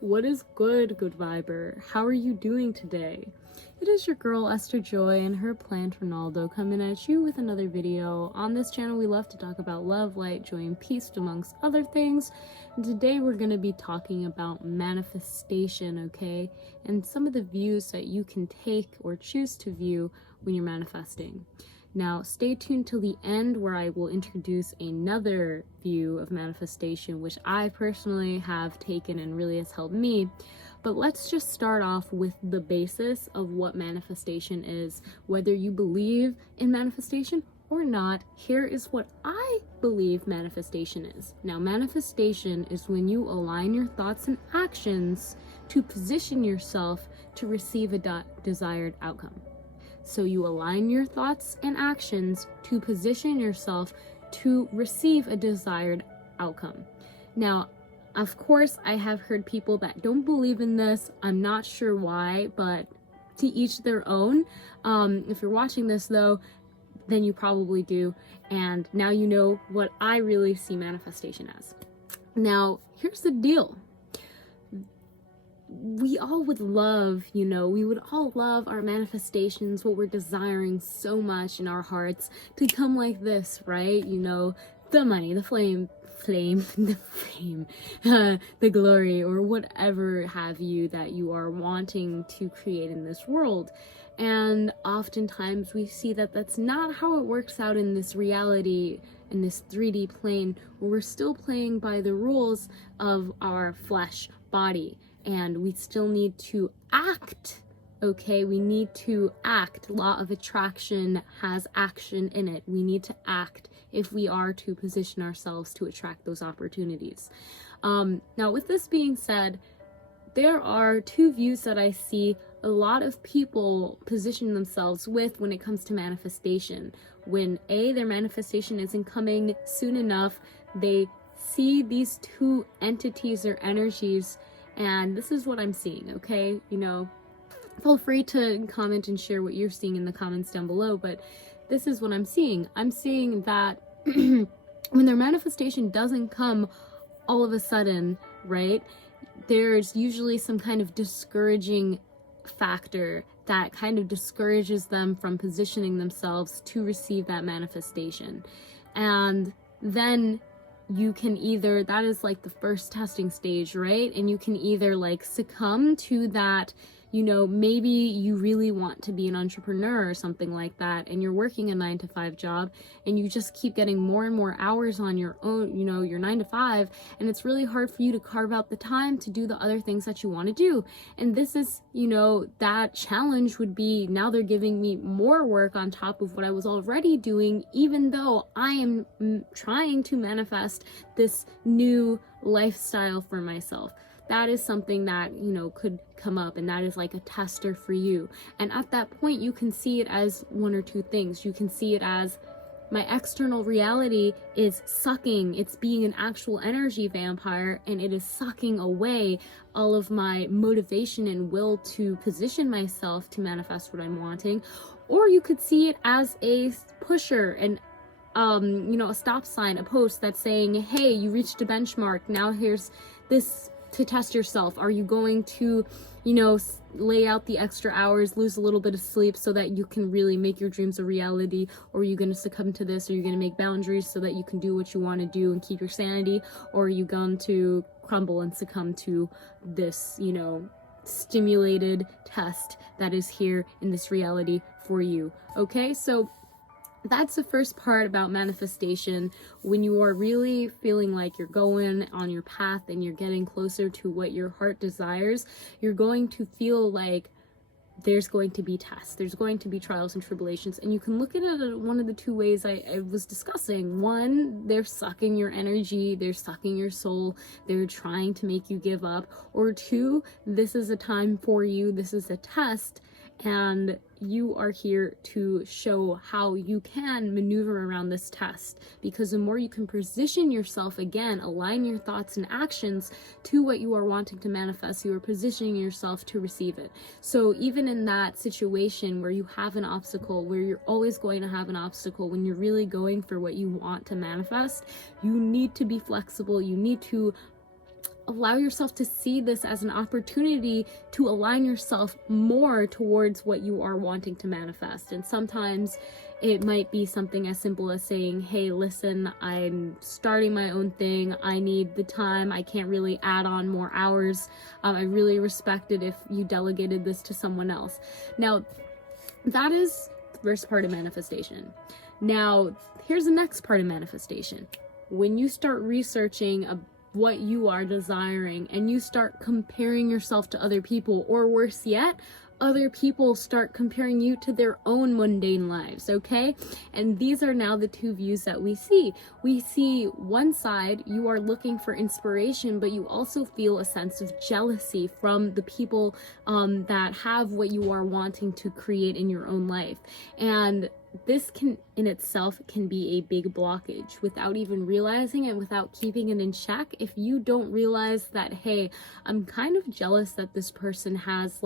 What is good, good viber? How are you doing today? It is your girl Esther Joy and her plant Ronaldo coming at you with another video. On this channel we love to talk about love, light, joy, and peace amongst other things. And today we're going to be talking about manifestation, okay? And some of the views that you can take or choose to view when you're manifesting. Now, stay tuned till the end where I will introduce another view of manifestation, which I personally have taken and really has helped me. But let's just start off with the basis of what manifestation is. Whether you believe in manifestation or not, here is what I believe manifestation is. Now, manifestation is when you align your thoughts and actions to position yourself to receive a desired outcome. So you align your thoughts and actions to position yourself to receive a desired outcome. Now, of course, I have heard people that don't believe in this. I'm not sure why, but to each their own. If you're watching this though, then you probably do. And now you know what I really see manifestation as. Now, here's the deal. We all would love, we would all love our manifestations, what we're desiring so much in our hearts to come like this, right? The money, the the glory, or whatever have you that you are wanting to create in this world. And oftentimes we see that that's not how it works out in this reality, in this 3D plane, where we're still playing by the rules of our flesh body. And we still need to act, okay? We need to act. Law of attraction has action in it. We need to act if we are to position ourselves to attract those opportunities. Now, with this being said, there are two views that I see a lot of people position themselves with when it comes to manifestation. When their manifestation isn't coming soon enough, they see these two entities or energies. And this is what I'm seeing, okay? Feel free to comment and share what you're seeing in the comments down below, but this is what I'm seeing. I'm seeing that when their manifestation doesn't come all of a sudden, right? There's usually some kind of discouraging factor that kind of discourages them from positioning themselves to receive that manifestation. And then you can either, that is like the first testing stage, right? And you can either like succumb to that, maybe you really want to be an entrepreneur or something like that, and you're working a 9-to-5 job and you just keep getting more and more hours on your own, your 9-to-5, and it's really hard for you to carve out the time to do the other things that you want to do. And this is, that challenge would be, now they're giving me more work on top of what I was already doing, even though I am trying to manifest this new lifestyle for myself. That is something that, could come up, and that is like a tester for you. And at that point, you can see it as one or two things. You can see it as my external reality is sucking, it's being an actual energy vampire, and it is sucking away all of my motivation and will to position myself to manifest what I'm wanting. Or you could see it as a pusher, and a stop sign, a post that's saying, hey, you reached a benchmark, now here's this to test yourself. Are you going to, lay out the extra hours, lose a little bit of sleep so that you can really make your dreams a reality? Or are you going to succumb to this? Are you going to make boundaries so that you can do what you want to do and keep your sanity? Or are you going to crumble and succumb to this, stimulated test that is here in this reality for you? Okay, so that's the first part about manifestation. When you are really feeling like you're going on your path and you're getting closer to what your heart desires, you're going to feel like there's going to be tests, there's going to be trials and tribulations, and you can look at it one of the two ways I was discussing. One, they're sucking your energy, they're sucking your soul, they're trying to make you give up. Or two, this is a time for you, this is a test, and you are here to show how you can maneuver around this test, because the more you can position yourself, again, align your thoughts and actions to what you are wanting to manifest, you are positioning yourself to receive it. So even in that situation where you have an obstacle, where you're always going to have an obstacle, when you're really going for what you want to manifest, you need to be flexible, you need to allow yourself to see this as an opportunity to align yourself more towards what you are wanting to manifest. And sometimes it might be something as simple as saying, hey, listen, I'm starting my own thing. I need the time. I can't really add on more hours. I really respect it if you delegated this to someone else. Now, that is the first part of manifestation. Now, here's the next part of manifestation. When you start researching what you are desiring and you start comparing yourself to other people, or worse yet, other people start comparing you to their own mundane lives, okay? And these are now the two views that we see. We see one side, you are looking for inspiration, but you also feel a sense of jealousy from the people that have what you are wanting to create in your own life. And this can in itself can be a big blockage without even realizing it, without keeping it in check. If you don't realize that, hey, I'm kind of jealous that this person has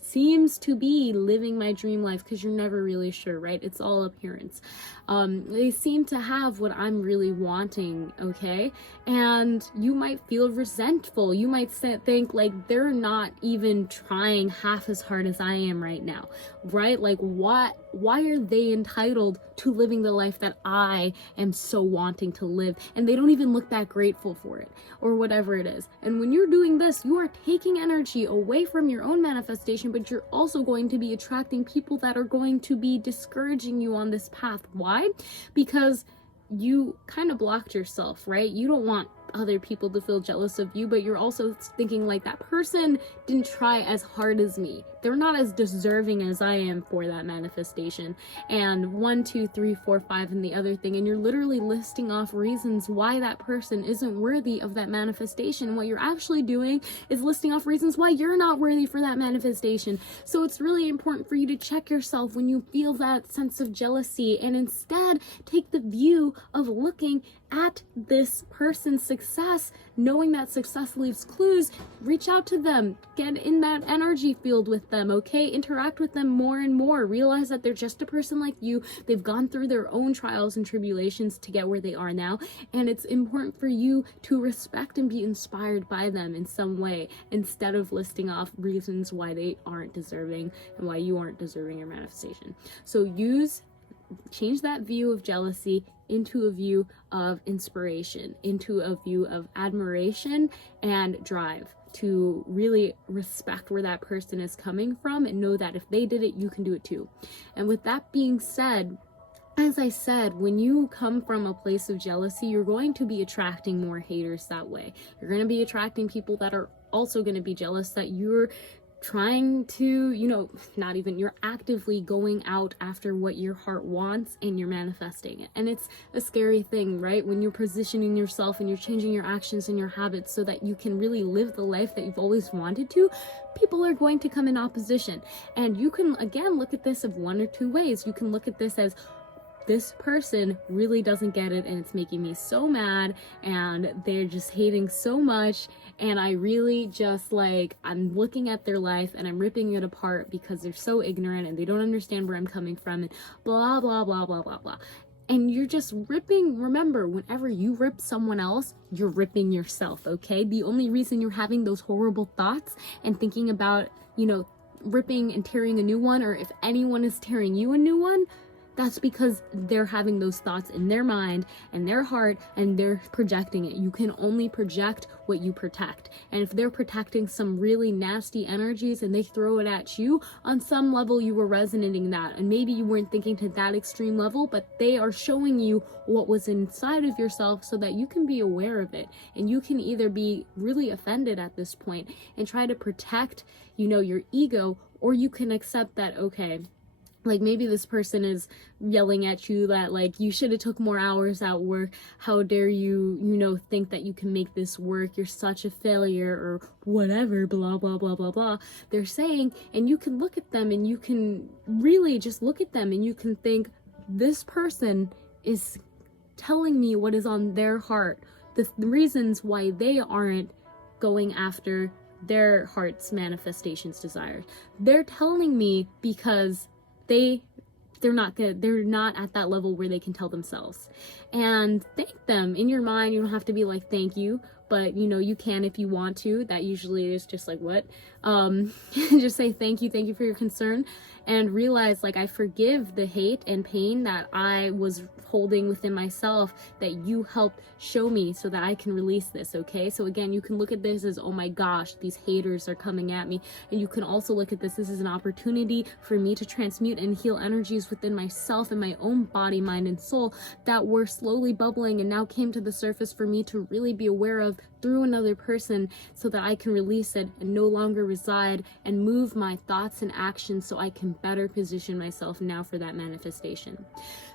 seems to be living my dream life, because you're never really sure, right? It's all appearance. They seem to have what I'm really wanting, okay? And you might feel resentful. You might think like they're not even trying half as hard as I am right now, right? Like why are they entitled to living the life that I am so wanting to live, and they don't even look that grateful for it, or whatever it is. And when you're doing this, you are taking energy away from your own manifestation, but you're also going to be attracting people that are going to be discouraging you on this path. Why? Because you kind of blocked yourself, right? You don't want other people to feel jealous of you, but you're also thinking like, that person didn't try as hard as me. They're not as deserving as I am for that manifestation. And 1, 2, 3, 4, 5, and the other thing. And you're literally listing off reasons why that person isn't worthy of that manifestation. What you're actually doing is listing off reasons why you're not worthy for that manifestation. So it's really important for you to check yourself when you feel that sense of jealousy, and instead take the view of looking at this person's success, knowing that success leaves clues. Reach out to them, get in that energy field with them, okay? Interact with them more and more. Realize that they're just a person like you. They've gone through their own trials and tribulations to get where they are now, and it's important for you to respect and be inspired by them in some way, instead of listing off reasons why they aren't deserving and why you aren't deserving your manifestation. So change that view of jealousy into a view of inspiration, into a view of admiration and drive, to really respect where that person is coming from and know that if they did it, you can do it too. And with that being said, as I said, when you come from a place of jealousy, you're going to be attracting more haters that way. You're going to be attracting people that are also going to be jealous that you're trying to, you're actively going out after what your heart wants and you're manifesting it. And it's a scary thing, right? When you're positioning yourself and you're changing your actions and your habits so that you can really live the life that you've always wanted to, people are going to come in opposition. And you can, again, look at this of one or two ways. You can look at this as, this person really doesn't get it and it's making me so mad and they're just hating so much, and I really just I'm looking at their life and I'm ripping it apart because they're so ignorant and they don't understand where I'm coming from, and blah blah blah blah blah blah. And you're just ripping. Remember, whenever you rip someone else, you're ripping yourself, okay? The only reason you're having those horrible thoughts and thinking about ripping and tearing a new one, or if anyone is tearing you a new one, that's because they're having those thoughts in their mind and their heart, and they're projecting it. You can only project what you protect. And if they're protecting some really nasty energies and they throw it at you, on some level you were resonating that. And maybe you weren't thinking to that extreme level, but they are showing you what was inside of yourself so that you can be aware of it. And you can either be really offended at this point and try to protect, your ego, or you can accept that, okay, maybe this person is yelling at you that you should have took more hours at work. How dare you, think that you can make this work? You're such a failure, or whatever, blah, blah, blah, blah, blah. They're saying, and you can look at them and you can really just look at them and you can think, this person is telling me what is on their heart, the reasons why they aren't going after their heart's manifestations desires. They're telling me because they're not good. They're not at that level where they can tell themselves. And thank them in your mind. You don't have to be like, thank you, but you know, you can if you want to. That usually is just like, what? Just say thank you for your concern, and realize, like, I forgive the hate and pain that I was holding within myself, that you helped show me so that I can release this. Okay, so again, you can look at this as, oh my gosh, these haters are coming at me, and you can also look at this as an opportunity for me to transmute and heal energies within myself and my own body, mind, and soul that were slowly bubbling and now came to the surface for me to really be aware of through another person, so that I can release it and no longer reside and move my thoughts and actions so I can better position myself now for that manifestation.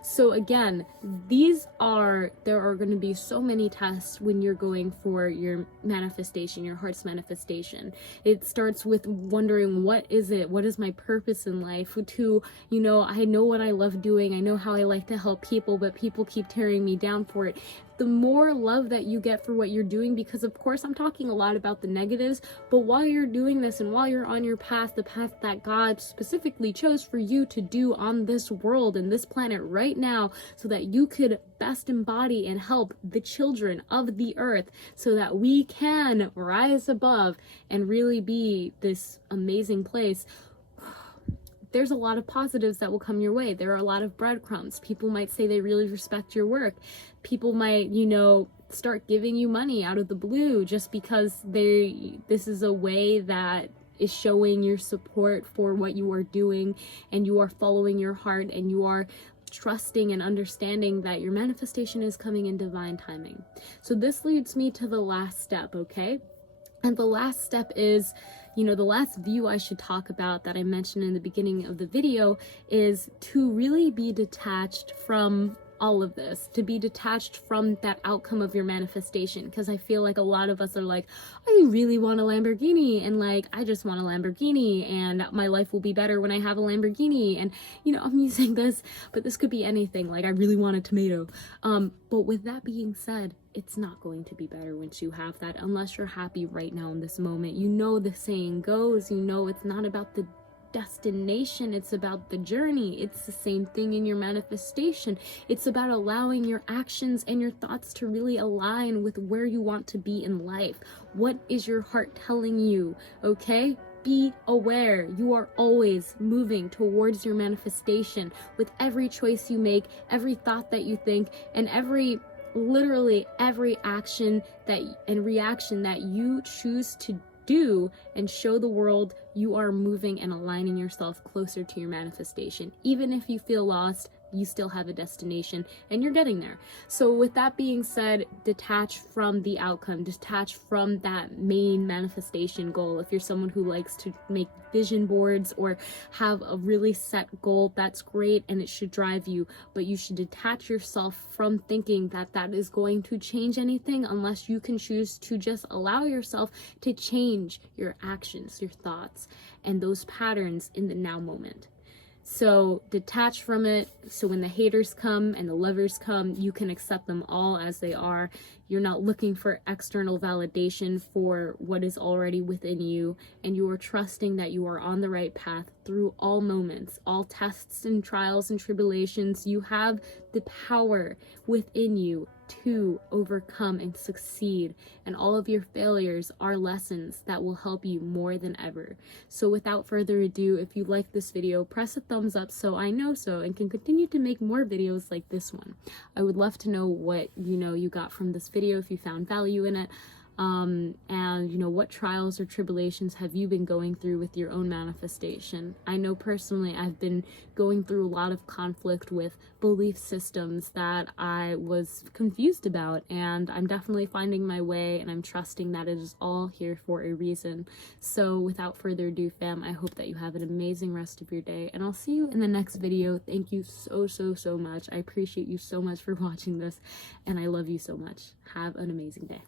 So again, there are going to be so many tests when you're going for your manifestation, your heart's manifestation. It starts with wondering, what is it? What is my purpose in life? To, you know, I know what I love doing. I know how I like to help people, but people keep tearing me down for it. The more love that you get for what you're doing, because of course I'm talking a lot about the negatives, but while you're doing this and while you're on your path, the path that God specifically chose for you to do on this world and this planet right now, so that you could best embody and help the children of the earth, so that we can rise above and really be this amazing place. There's a lot of positives that will come your way. There are a lot of breadcrumbs. People might say they really respect your work. People might, you know, start giving you money out of the blue just because this is a way that is showing your support for what you are doing, and you are following your heart, and you are trusting and understanding that your manifestation is coming in divine timing. So this leads me to the last step, okay? And the last step is, you know, the last view I should talk about that I mentioned in the beginning of the video is to really be detached from all of this, to be detached from that outcome of your manifestation. Because I feel like a lot of us are like, I really want a Lamborghini, and like, I just want a Lamborghini, and my life will be better when I have a Lamborghini. And you know, I'm using this, but this could be anything. Like, I really want a tomato. But with that being said, it's not going to be better once you have that, unless you're happy right now in this moment. You know, the saying goes, you know, it's not about the destination, it's about the journey. It's the same thing in your manifestation. It's about allowing your actions and your thoughts to really align with where you want to be in life. What is your heart telling you? Okay? Be aware. You are always moving towards your manifestation with every choice you make, every thought that you think, and literally every action and reaction that you choose to do and show the world. You are moving and aligning yourself closer to your manifestation. Even if you feel lost, you still have a destination and you're getting there. So with that being said, detach from the outcome, detach from that main manifestation goal. If you're someone who likes to make vision boards or have a really set goal, that's great and it should drive you, but you should detach yourself from thinking that that is going to change anything, unless you can choose to just allow yourself to change your actions, your thoughts, and those patterns in the now moment. So detach from it, so when the haters come and the lovers come, you can accept them all as they are. You're not looking for external validation for what is already within you, and you are trusting that you are on the right path through all moments, all tests and trials and tribulations. You have the power within you to overcome and succeed, and all of your failures are lessons that will help you more than ever. So without further ado, if you like this video, press a thumbs up so I know so and can continue to make more videos like this one. I would love to know what you got from this video, if you found value in it. And what trials or tribulations have you been going through with your own manifestation? I know personally I've been going through a lot of conflict with belief systems that I was confused about, and I'm definitely finding my way, and I'm trusting that it is all here for a reason. So without further ado, fam, I hope that you have an amazing rest of your day, and I'll see you in the next video. Thank you so much. I appreciate you so much for watching this, and I love you so much. Have an amazing day.